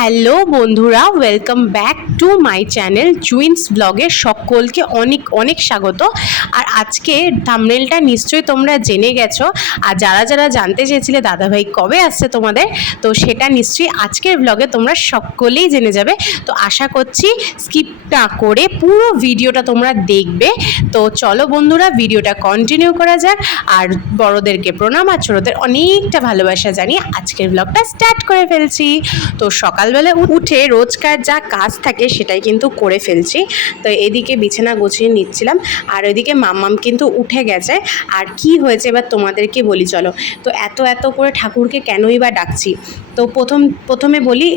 Hello বন্ধুরা, welcome back to my channel Juin's ব্লগে সকলকে অনেক অনেক স্বাগত। আর আজকে থাম্বনেলটা নিশ্চয়ই তোমরা জেনে গেছো, আর যারা যারা জানতে চেয়েছিলে দাদাভাই কবে আসছে তোমাদের, তো সেটা নিশ্চয়ই আজকের ব্লগে তোমরা সকলেই জেনে যাবে। তো আশা করছি স্কিপ না করে পুরো ভিডিওটা তোমরা দেখবে। তো চলো বন্ধুরা, ভিডিওটা কন্টিনিউ করা যাক। আর বড়োদেরকে প্রণাম আর ছোটোদের অনেকটা ভালোবাসা জানিয়ে আজকের ব্লগটা স্টার্ট করে ফেলছি। তো সকালবেলা উঠে রোজকার যা কাজ থাকে সেটাই কিন্তু করে ফেলছি। তো এদিকে বিছানা গুছিয়ে নিচ্ছিলাম, আর ওইদিকে মাম্মাম কিন্তু উঠে গেছে। আর কি হয়েছে এবার তোমাদেরকে বলি চলো। তো এত এত করে ঠাকুরকে কেনই বা ডাকছি। তো প্রথমে বলি,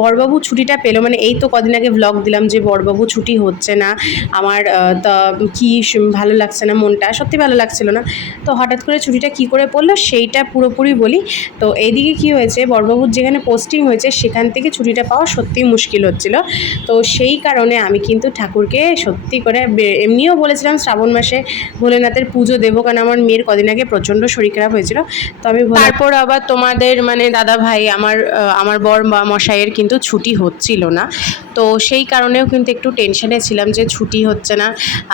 বড়বাবু ছুটিটা পেলো, মানে এই তো কদিন আগে ভ্লগ দিলাম যে বড়বাবু ছুটি হচ্ছে না আমার, তা কি ভালো লাগছে না, মনটা সত্যি ভালো লাগছিল না। তো হঠাৎ করে ছুটিটা কি করে পড়লো সেইটা পুরোপুরি বলি। তো এইদিকে কি হয়েছে, বড়বাবুর যেখানে পোস্টিং হয়েছে সেখান থেকে ছুটিটা পাওয়া সত্যিই মুশকিল হচ্ছিল। তো সেই কারণে আমি কিন্তু ঠাকুরকে সত্যি করে এমনিও বলেছিলাম শ্রাবণ মাসে ভোলেনাথের পুজো দেবো, কারণ আমার মেয়ের কদিন আগে প্রচণ্ড শরীর খারাপ হয়েছিল। তো আমি তারপর আবার তোমাদের মানে দাদা ভাই আমার বর বা মশাইয়ের কিন্তু ছুটি হচ্ছিল না। তো সেই কারণেও কিন্তু একটু টেনশনে ছিলাম যে ছুটি হচ্ছে না,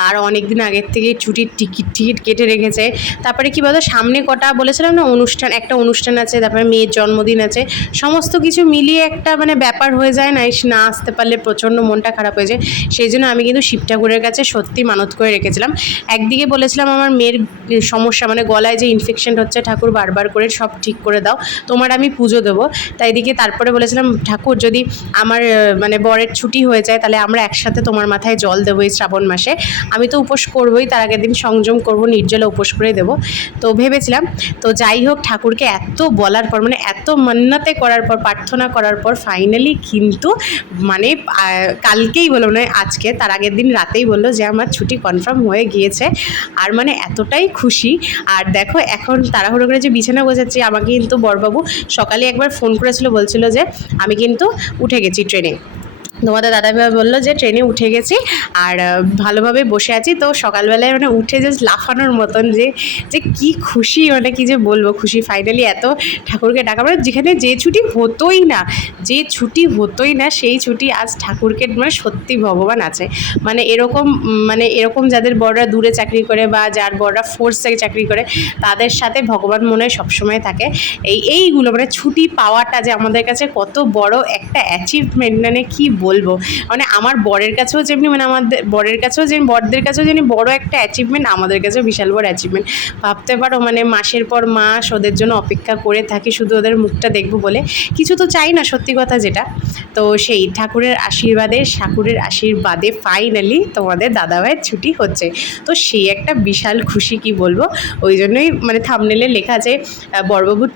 আর অনেক দিন আগের থেকে ছুটির টিকিট কেটে রেখেছে। তারপরে কি বলতো, সামনে কটা বলেছিলাম না একটা অনুষ্ঠান আছে, তারপরে মেয়ের জন্মদিন আছে, সমস্ত কিছু মিলিয়ে একটা মানে ব্যাপার হয়ে যায় না, না আসতে পারলে প্রচণ্ড মনটা খারাপ হয়ে যায়। সেই জন্য আমি কিন্তু শিব ঠাকুরের কাছে সত্যি মানত করে রেখেছিলাম। একদিকে বলেছিলাম আমার মেয়ের সমস্যা মানে গলায় যে ইনফেকশন হচ্ছে, ঠাকুর বারবার করে সব ঠিক করে দাও, তোমার আমি পুজো দেবো। তাই দিকে তারপরে বলেছিলাম ঠাকুর যদি আমার মানে বরের ছুটি হয়ে যায় তাহলে আমরা একসাথে তোমার মাথায় জল দেবো এই শ্রাবণ মাসে। আমি তো উপোস করবোই, তার আগের দিন সংযম করবো, নির্জলে উপোস করে দেবো। তো ভেবেছিলাম। তো যাই হোক, ঠাকুরকে এত বলার পর মানে এত মান্নাতে করার পর, প্রার্থনা করার পর ফাইনালি কিন্তু মানে কালকেই বললো, মানে আজকে তার আগের দিন রাতেই বললো যে আমার ছুটি কনফার্ম হয়ে গিয়েছে। আর মানে এতটাই খুশি। আর দেখো এখন তাড়াহুড়ো করে যে বিছানা গোছাচ্ছি, আমাকে কিন্তু বড়বাবু সকালে একবার ফোন করেছিল, বলছিল যে আমি কিন্তু উঠে গেছি ট্রেনে। তোমাদের দাদাভাই বললো যে ট্রেনে উঠে গেছি আর ভালোভাবে বসে আছি। তো সকালবেলায় মানে উঠে জাস্ট লাফানোর মতন যে যে কী খুশি, মানে কী যে বলবো খুশি। ফাইনালি এত ঠাকুরকে ডাকা, মানে যেখানে যে ছুটি হতোই না সেই ছুটি আজ ঠাকুরকে, মানে সত্যি ভগবান আছে। মানে এরকম যাদের বড়রা দূরে চাকরি করে বা যার বড়রা ফোর্সে চাকরি করে, তাদের সাথে ভগবান মনে হয় সবসময় থাকে। এইগুলো মানে ছুটি পাওয়াটা যে আমাদের কাছে কত বড় একটা অ্যাচিভমেন্ট, মানে কী বলবো। মানে আমার বরের কাছেও যেমনি, মানে আমাদের বরের কাছেও যেমনি, বরদের কাছেও যেমনি বড় একটা অ্যাচিভমেন্ট, আমাদের কাছেও বিশাল বড় অ্যাচিভমেন্ট। ভাবতে পারো মানে মাসের পর মাস ওদের জন্য অপেক্ষা করে থাকি শুধু ওদের মুখটা দেখবো বলে, কিছু তো চাই না সত্যি কথা যেটা। তো সেই ঠাকুরের আশীর্বাদে ফাইনালি তোমাদের দাদাভাইয়ের ছুটি হচ্ছে। তো সেই একটা বিশাল খুশি, কি বলবো। ওই জন্যই মানে থাম্বনেলে লেখা আছে বড়বাবুর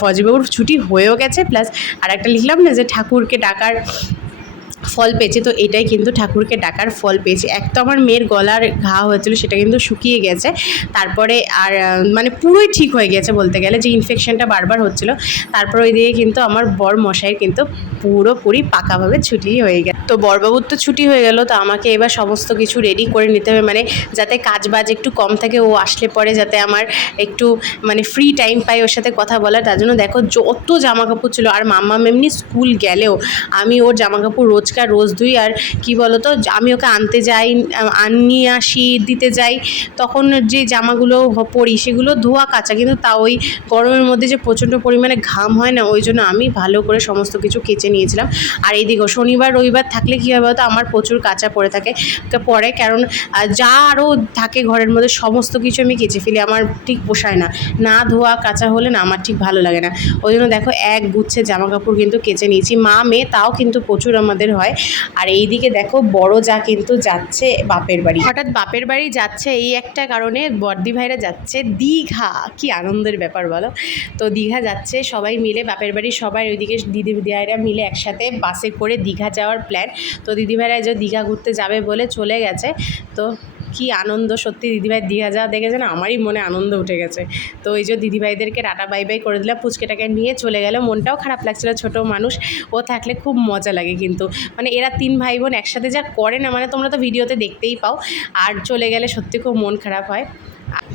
ফজিবাবুর ছুটি হয়েও গেছে, প্লাস আর একটা লিখলাম না যে ঠাকুরকে ডাকার ফল পেয়েছে। তো এটাই কিন্তু ঠাকুরকে ডাকার ফল পেয়েছে। এক তো আমার মেয়ের গলার ঘা হয়েছিল সেটা কিন্তু শুকিয়ে গেছে, তারপরে আর মানে পুরোই ঠিক হয়ে গেছে বলতে গেলে, যে ইনফেকশনটা বারবার হচ্ছিলো। তারপর ওই দিকে কিন্তু আমার বর মশাইয়ের কিন্তু পুরোপুরি পাকাভাবে ছুটি হয়ে গেছে। তো বরবাবুর তো ছুটি হয়ে গেল, তো আমাকে এবার সমস্ত কিছু রেডি করে নিতে হবে, মানে যাতে কাজ বাজ একটু কম থাকে, ও আসলে পরে যাতে আমার একটু মানে ফ্রি টাইম পাই ওর সাথে কথা বলার। তার জন্য দেখো যত জামা কাপড় ছিল, আর মাম্মাম এমনি স্কুল গেলেও আমি ওর জামা কাপড় রোজ ধুই। আর কি বলতো, আমি ওকে আনতে যাই, নিয়ে আসি, দিতে যাই, তখন যে জামাগুলো পরি সেগুলো ধোয়া কাচা, কিন্তু তা ওই গরমের মধ্যে যে প্রচণ্ড পরিমাণে ঘাম হয় না, ওই জন্য আমি ভালো করে সমস্ত কিছু কেচে নিয়েছিলাম। আর এইদিকেও শনিবার রবিবার থাকলে কী হবে বলতো, আমার প্রচুর কাচা পড়ে থাকে পরে, কারণ যা আরও থাকে ঘরের মধ্যে সমস্ত কিছু আমি কেচে ফেলি, আমার ঠিক পোষায় না, না ধোয়া কাচা হলে না আমার ঠিক ভালো লাগে না। ওই জন্য দেখো এক গুচ্ছে জামা কাপড় কিন্তু কেচে নিয়েছি, মা মেয়ে তাও কিন্তু প্রচুর আমাদের হয়। আর এইদিকে দেখো বড় যা কিন্তু যাচ্ছে বাপের বাড়ি, হঠাৎ বাপের বাড়ি যাচ্ছে এই একটা কারণে, বর্দি ভাইরা যাচ্ছে দীঘা। কি আনন্দের ব্যাপার বলো। তো দীঘা যাচ্ছে সবাই মিলে, বাপের বাড়ি সবাই, ওইদিকে দিদি ভাইরা মিলে একসাথে বাসে করে দীঘা যাওয়ার প্ল্যান। তো দিদি ভাইরা যে দীঘা ঘুরতে যাবে বলে চলে গেছে। তো কি আনন্দ সত্যি, দিদিভাই দীঘা যাওয়া দেখেছে না, আমারই মনে আনন্দ উঠে গেছে। তো এই যে দিদিভাইদেরকে টাটা বাই বাই করে দিলাম, পুচকেটাকে নিয়ে চলে গেল। মনটাও খারাপ লাগছিল, ছোট মানুষ ও থাকলে খুব মজা লাগে কিন্তু, মানে এরা তিন ভাই বোন একসাথে যা করে না, মানে তোমরা তো ভিডিওতে দেখতেই পাও। আর চলে গেলে সত্যি খুব মন খারাপ হয়।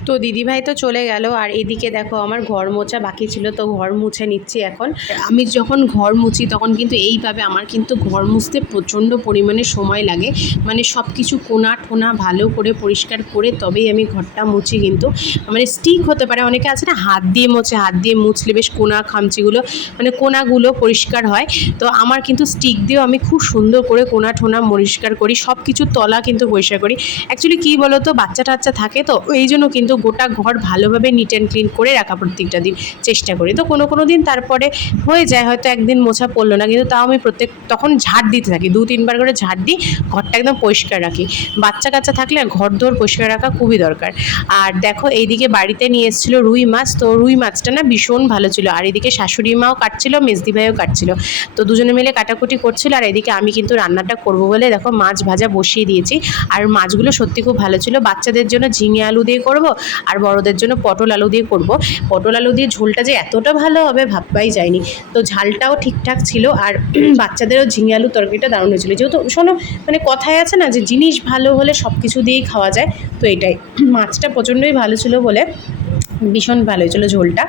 তো দিদিভাই তো চলে গেল, আর এদিকে দেখো আমার ঘর মোছা বাকি ছিল, তো ঘর মুছে নিচ্ছি এখন। আমি যখন ঘর মুছি তখন কিন্তু এইভাবে আমার কিন্তু ঘর মুছতে প্রচণ্ড পরিমাণে সময় লাগে, মানে সব কিছু কোনা ঠোনা ভালো করে পরিষ্কার করে তবেই আমি ঘরটা মুছি। কিন্তু মানে স্টিক হতে পারে, অনেকে আছে না হাত দিয়ে মোছে, হাত দিয়ে মুছলে বেশ কোনা খামচিগুলো মানে কোনাগুলো পরিষ্কার হয়। তো আমার কিন্তু স্টিক দিয়েও আমি খুব সুন্দর করে কোনা ঠোনা পরিষ্কার করি, সব কিছু তলা কিন্তু পরিষ্কার করি। অ্যাকচুয়ালি কী বলো তো, বাচ্চা টাচ্চা থাকে তো এই জন্য কিন্তু গোটা ঘর ভালোভাবে নিট অ্যান্ড ক্লিন করে রাখা প্রত্যেকটা দিন চেষ্টা করি। তো কোনো দিন তারপরে হয়ে যায় হয়তো একদিন মোছা পড়লো না, কিন্তু তাও আমি তখন ঝাড় দিতে থাকি, 2-3 বার করে ঝাড় দিই, ঘরটা একদম পরিষ্কার রাখি। বাচ্চা কাচ্চা থাকলে ঘর দোর পরিষ্কার রাখা খুবই দরকার। আর দেখো এইদিকে বাড়িতে নিয়ে এসেছিলো রুই মাছ, তো রুই মাছটা না ভীষণ ভালো ছিল। আর এদিকে শাশুড়ি মাও কাটছিল, মেজদি ভাইও কাটছিল, তো দুজনে মিলে কাটাকুটি করছিল। আর এদিকে আমি কিন্তু রান্নাটা করব বলে দেখো মাছ ভাজা বসিয়ে দিয়েছি। আর মাছগুলো সত্যি খুব ভালো ছিল। বাচ্চাদের জন্য ঝিঙে আলু দিয়ে করব, আর বড়দের জন্য পটল আলু দিয়ে করব। পটল আলু দিয়ে ঝোলটা যে এতটা ভালো হবে ভাববাই যায়নি। তো ঝালটাও ঠিকঠাক ছিল, আর বাচ্চাদেরও ঝিঙে আলু তরকারিটা দারুণ হয়েছিল। যেহেতু শোনো মানে কথায় আছে না যে জিনিস ভালো হলে সব কিছু দিয়েই খাওয়া যায়, তো এটাই। মাছটা প্রচণ্ডই ভালো ছিল বলে ভীষণ ভালো হয়েছিল ঝোলটা।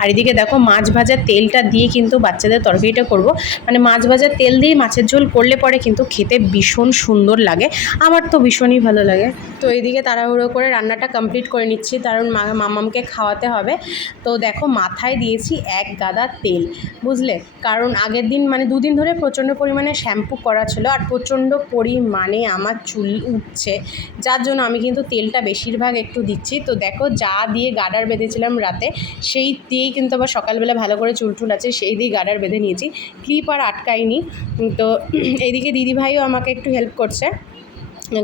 আর এদিকে দেখো মাছ ভাজার তেলটা দিয়ে কিন্তু বাচ্চাদের তরকারিটা করব, মানে মাছ ভাজার তেল দিয়ে মাছের ঝোল করলে পরে কিন্তু খেতে ভীষণ সুন্দর লাগে, আমার তো ভীষণই ভালো লাগে। তো এইদিকে তাড়াহুড়ো করে রান্নাটা কমপ্লিট করে নিচ্ছি, কারণ মামামকে খাওয়াতে হবে। তো দেখো মাথায় দিয়েছি এক গাদা তেল, বুঝলে, কারণ আগের দিন মানে 2 দিন ধরে প্রচণ্ড পরিমাণে শ্যাম্পু করা ছিল, আর প্রচণ্ড পরিমাণে আমার চুল উঠছে, যার জন্য আমি কিন্তু তেলটা বেশিরভাগ একটু দিচ্ছি। তো দেখো যা দিয়ে গার্ডার বেঁধেছিলাম রাতে, সেই দিয়েই কিন্তু আবার সকালবেলা ভালো করে চুল টুল আছে সেই দিয়ে গার্ডার বেঁধে নিয়েছি, ক্লিপ আর আটকাইনি। তো এইদিকে দিদিভাইও আমাকে একটু হেল্প করছে,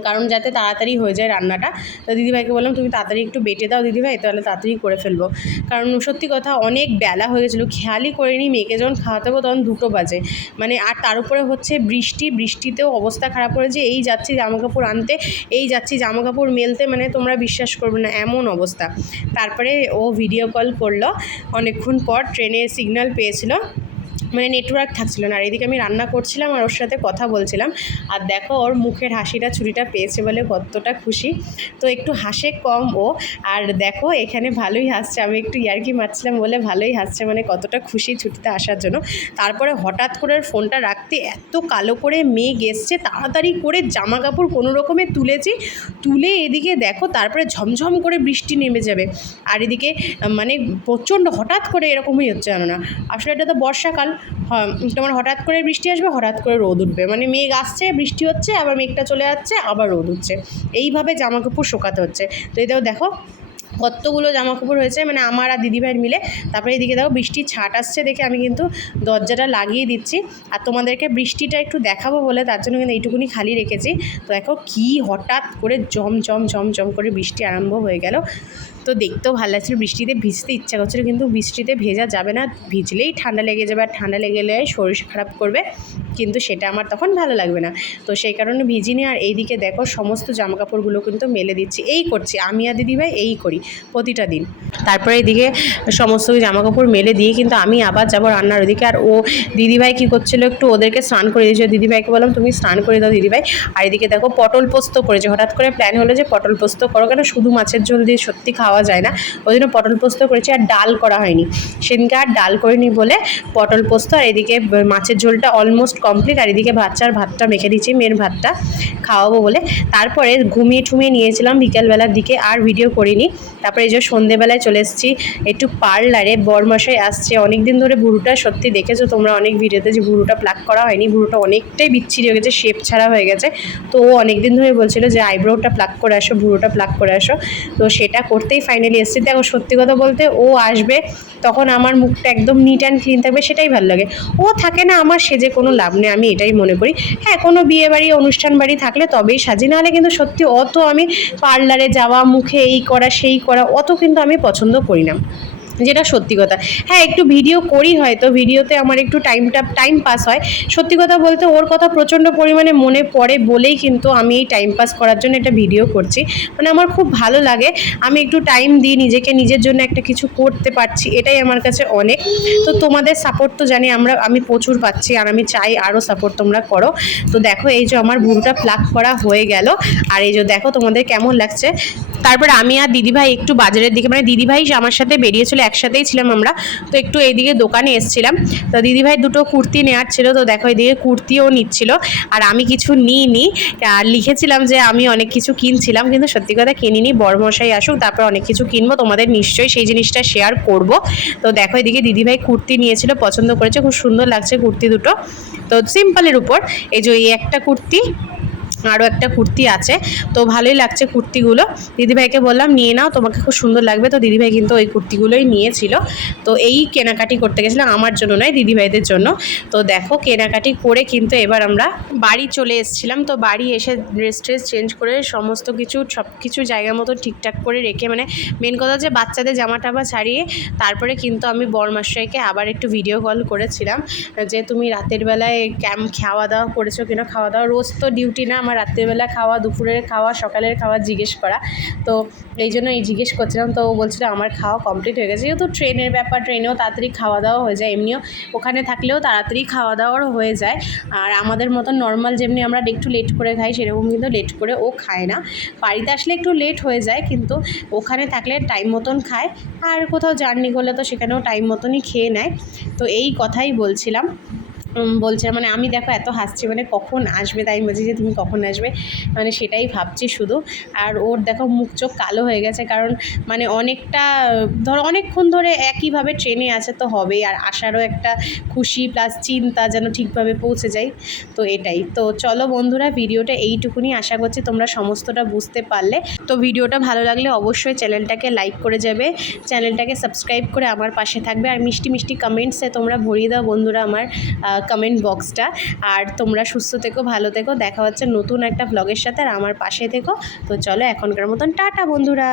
কারণ যাতে তাড়াতাড়ি হয়ে যায় রান্নাটা। তো দিদিভাইকে বললাম তুমি তাড়াতাড়ি একটু বেটে দাও দিদিভাই, তাহলে তাড়াতাড়ি করে ফেলবো। কারণ সত্যি কথা অনেক বেলা হয়ে গেছিলো, খেয়ালই করিনি মেয়েকে যখন খাওয়াতে হবে তখন 2টো বাজে, মানে আর তার উপরে হচ্ছে বৃষ্টিতেও অবস্থা খারাপ করেছে। এই যাচ্ছি জামাকাপড় আনতে, এই যাচ্ছি জামাকাপড় মেলতে, মানে তোমরা বিশ্বাস করবে না এমন অবস্থা। তারপরে ও ভিডিও কল করলো অনেকক্ষণ পর, ট্রেনে সিগন্যাল পেয়েছিল, মানে নেটওয়ার্ক থাকছিল না। আর এদিকে আমি রান্না করছিলাম আর ওর সাথে কথা বলছিলাম, আর দেখো ওর মুখের হাসিটা ছুরিটা পেয়েছে বলে কতটা খুশি। তো একটু হাসে কম ও, আর দেখো এখানে ভালোই হাসছে, আমি একটু ইয়ার্কি মারছিলাম বলে ভালোই হাসছে, মানে কতটা খুশি ছুটিতে আসার জন্য। তারপরে হঠাৎ করে ফোনটা রাখতে এত কালো করে মেঘ এসছে, তাড়াতাড়ি করে জামা কাপড় কোনো রকমে তুলে এদিকে দেখো তারপরে ঝমঝম করে বৃষ্টি নেমে যাবে। আর এদিকে মানে প্রচণ্ড হঠাৎ করে এরকমই হচ্ছে, জানো না, আসলে এটা তো বর্ষাকাল, তোমার হঠাৎ করে বৃষ্টি আসবে, হঠাৎ করে রোদ উঠবে, মানে মেঘ আসছে বৃষ্টি হচ্ছে, আবার মেঘটা চলে যাচ্ছে, আবার রোদ উঠছে, এইভাবে জামাকাপড় শুকাতে হচ্ছে। তো এটাও দেখো কতগুলো জামাকাপড় হয়েছে, মানে আমার আর দিদিভাইয়ের মিলে। তারপরে এদিকে দেখো বৃষ্টির ছাট আসছে দেখে আমি কিন্তু দরজাটা লাগিয়ে দিচ্ছি, আর তোমাদেরকে বৃষ্টিটা একটু দেখাবো বলে তার জন্য কিন্তু এইটুকুনি খালি রেখেছি। তো দেখো কি হঠাৎ করে জম করে বৃষ্টি আরম্ভ হয়ে গেল। তো দেখতেও ভালো লাগছিল, বৃষ্টিতে ভিজতে ইচ্ছা করছিল, কিন্তু বৃষ্টিতে ভেজা যাবে না, ভিজলেই ঠান্ডা লেগে যাবে, আর ঠান্ডা লেগে গেলে শরীর খারাপ করবে, কিন্তু সেটা আমার তখন ভালো লাগবে না, তো সেই কারণে ভিজিনি। আর এইদিকে দেখো সমস্ত জামাকাপড়গুলো কিন্তু মেলে দিচ্ছি, এই করছি আমি আর দিদিভাই, এই করি প্রতিটা দিন। তারপরে এদিকে সমস্ত জামাকাপড় মেলে দিয়ে কিন্তু আমি আবার যাবো রান্নার ওদিকে। আর ও দিদিভাই কী করছিল, একটু ওদেরকে স্নান করে দিয়েছিল, দিদিভাইকে বললাম তুমি স্নান করে দাও দিদিভাই। আর এদিকে দেখো পটল পোস্ত করেছে, হঠাৎ করে প্ল্যান হলো যে পটল পোস্ত করো, কেন শুধু মাছের ঝোল দিয়ে সত্যি খাওয়া যায় না, ওই জন্য পটল পোস্ত করেছি। আর ডাল করা হয়নি সেদিনকে, আর ডাল করিনি বলে পটল পোস্ত। আর এদিকে মাছের ঝোলটা অলমোস্ট কমপ্লিট, আর এদিকে ভাতটা মেখে দিচ্ছি, মেয়ের ভাতটা খাওয়াবো বলে। তারপরে ঘুমিয়ে নিয়েছিলাম বিকেলবেলার দিকে, আর ভিডিও করিনি। তারপরে এই যে সন্ধেবেলায় চলে এসেছি একটু পার্লারে, বরমশাই আসছে, অনেক দিন ধরে ভুরুটা সত্যি দেখেছো তোমরা অনেক ভিডিওতে যে ভুরুটা প্লাক করা হয়নি, ভুরুটা অনেকটাই বিচ্ছিরি হয়ে গেছে, শেপ ছাড়া হয়ে গেছে। তো ও অনেক দিন ধরে বলছিল যে আইব্রোটা প্লাক করে আসো, ভুরুটা প্লাক করে আসো, তো সেটা করতেই ফাইনালি এসেছি। দেখো সত্যি কথা বলতে ও আসবে তখন আমার মুখটা একদম নিট অ্যান্ড ক্লিন থাকবে, সেটাই ভালো লাগে। ও থাকে না আমার সেজে কোনো লাভ নেই, আমি এটাই মনে করি। হ্যাঁ কোনো বিয়ে বাড়ি অনুষ্ঠান বাড়ি থাকলে তবেই সাজি, নাহলে কিন্তু সত্যি অত আমি পার্লারে যাওয়া, মুখে এই করা সেই করা অত কিন্তু আমি পছন্দ করি না। যেটা সত্যি কথা। হ্যাঁ, একটু ভিডিও করি হয়তো, ভিডিওতে আমার একটু টাইম পাস হয়। সত্যি কথা বলতে ওর কথা প্রচণ্ড পরিমাণে মনে পড়ে বলেই কিন্তু আমি এই টাইম পাস করার জন্য একটা ভিডিও করছি। মানে আমার খুব ভালো লাগে, আমি একটু টাইম দিই নিজেকে, নিজের জন্য একটা কিছু করতে পারছি, এটাই আমার কাছে অনেক। তো তোমাদের সাপোর্ট তো জানি আমি প্রচুর পাচ্ছি, আর আমি চাই আরও সাপোর্ট তোমরা করো। তো দেখো এই যে আমার ভুরুটা প্লাক করা হয়ে গেল, আর এই যে দেখো তোমাদের কেমন লাগছে। তারপর আমি আর দিদিভাই একটু বাজারের দিকে, মানে দিদিভাই আমার সাথে বেরিয়েছিল, একসাথেই ছিলাম আমরা, তো একটু এইদিকে দোকানে এসেছিলাম। তো দিদিভাই দুটো কুর্তি নেওয়ার ছিল, তো দেখো এইদিকে কুর্তিও নিচ্ছিল, আর আমি কিছু নিইনি। আর লিখেছিলাম যে আমি অনেক কিছু কিনছিলাম, কিন্তু সত্যি কথা কিনিনি, বড়মশাই আসুক তারপর অনেক কিছু কিনবো, তোমাদের নিশ্চয়ই সেই জিনিসটা শেয়ার করব। তো দেখো এদিকে দিদিভাই কুর্তি নিয়েছিল, পছন্দ করেছে, খুব সুন্দর লাগছে কুর্তি দুটো। তো সিম্পলের উপর এই যে এই একটা কুর্তি, আরও একটা কুর্তি আছে, তো ভালোই লাগছে কুর্তিগুলো। দিদিভাইকে বললাম নিয়ে নাও, তোমাকে খুব সুন্দর লাগবে। তো দিদিভাই কিন্তু ওই কুর্তিগুলোই নিয়েছিল। তো এই কেনাকাটি করতে গেছিলাম, আমার জন্য নয়, দিদিভাইদের জন্য। তো দেখো কেনাকাটি করে কিন্তু এবার আমরা বাড়ি চলে এসেছিলাম। তো বাড়ি এসে ড্রেস চেঞ্জ করে সমস্ত কিছু সব কিছু জায়গা মতো ঠিকঠাক করে রেখে, মানে মেন কথা হচ্ছে বাচ্চাদের জামা টামা ছাড়িয়ে তারপরে কিন্তু আমি বরমাশাইকে আবার একটু ভিডিও কল করেছিলাম যে তুমি রাতের বেলায় খাওয়া দাওয়া করেছো কিনা। খাওয়া দাওয়া রোজ তো ডিউটি না আমার, রাত্রেবেলা খাওয়া, দুপুরের খাওয়া, সকালের খাওয়া জিজ্ঞেস করা, তো এই জন্য জিজ্ঞেস করছিলাম। তো ও বলছিল আমার খাওয়া কমপ্লিট হয়ে গেছে, যেহেতু ট্রেনের ব্যাপার, ট্রেনেও তাড়াতাড়ি খাওয়া দাওয়া হয়ে যায়, এমনিও ওখানে থাকলেও তাড়াতাড়ি খাওয়া দাওয়ারও হয়ে যায়। আর আমাদের মতন নর্মাল যেমনি আমরা একটু লেট করে খাই, সেরকম কিন্তু লেট করে ও খায় না। বাড়িতে আসলে একটু লেট হয়ে যায়, কিন্তু ওখানে থাকলে টাইম মতন খায়, আর কোথাও জার্নি করলে তো সেখানেও টাইম মতনই খেয়ে নেয়। তো এই কথাই বলছিলাম। বলছে মানে আমি দেখো এত হাসছি, মানে কখন আসবে, তাই বলছি যে তুমি কখন আসবে, মানে সেটাই ভাবছি শুধু। আর ওর দেখো মুখ চোখ কালো হয়ে গেছে, কারণ মানে অনেকটা ধরো অনেকক্ষণ ধরে একইভাবে ট্রেনে আছে, তো হবেই, আর আসারও একটা খুশি প্লাস চিন্তা যেন ঠিকভাবে পৌঁছে যাই। তো এটাই। তো চলো বন্ধুরা, ভিডিওটা এইটুকুনি, আশা করছি তোমরা সমস্তটা বুঝতে পারলে। তো ভিডিওটা ভালো লাগলে অবশ্যই চ্যানেলটাকে লাইক করে যাবে, চ্যানেলটাকে সাবস্ক্রাইব করে আমার পাশে থাকবে, আর মিষ্টি মিষ্টি কমেন্টসে তোমরা ভরিয়ে দাও বন্ধুরা আমার কমেন্ট বক্সটা। আর তোমরা সুস্থ থেকো, ভালো থেকো, দেখা হচ্ছে নতুন একটা ব্লগের সাথে, আর আমার পাশে থেকো। তো চলো এখনকার মতন টাটা বন্ধুরা।